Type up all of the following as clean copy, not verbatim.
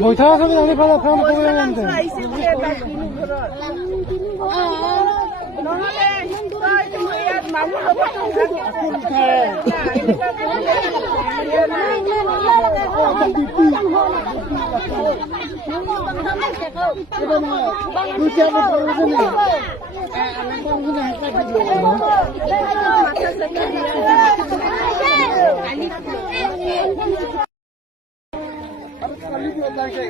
বৈঠা ছবি আমি ফোন করে জানতে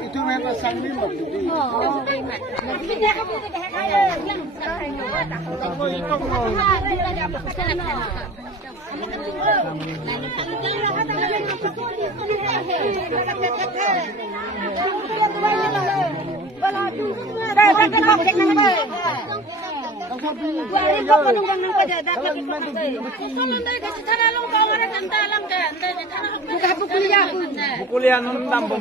itu memang sangat kuliah nonton bom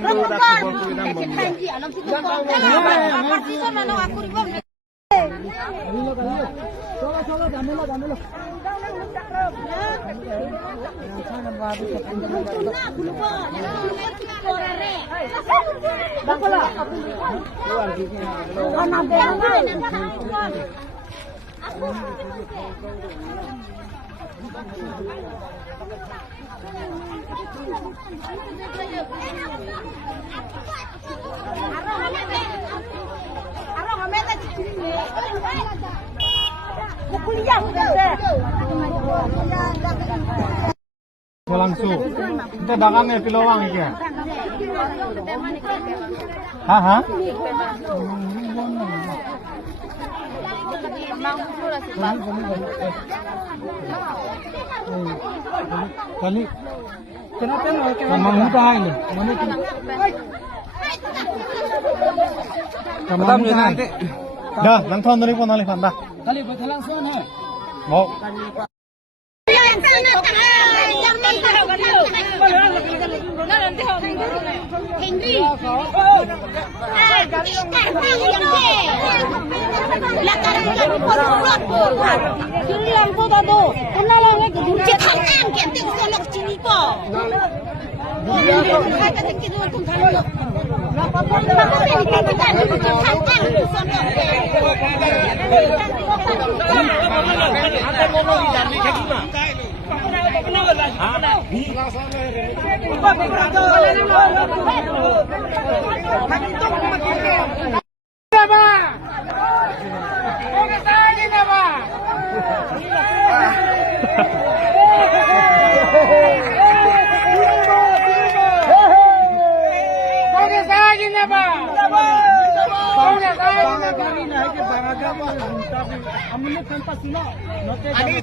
langsung kita dagangan pilawang ya. Hah? Kali kenapa memang mudah ini? Mana itu? Nanti. Dah, langsung dari pun alih dah. Kali betul langsung ha. Mau. Ani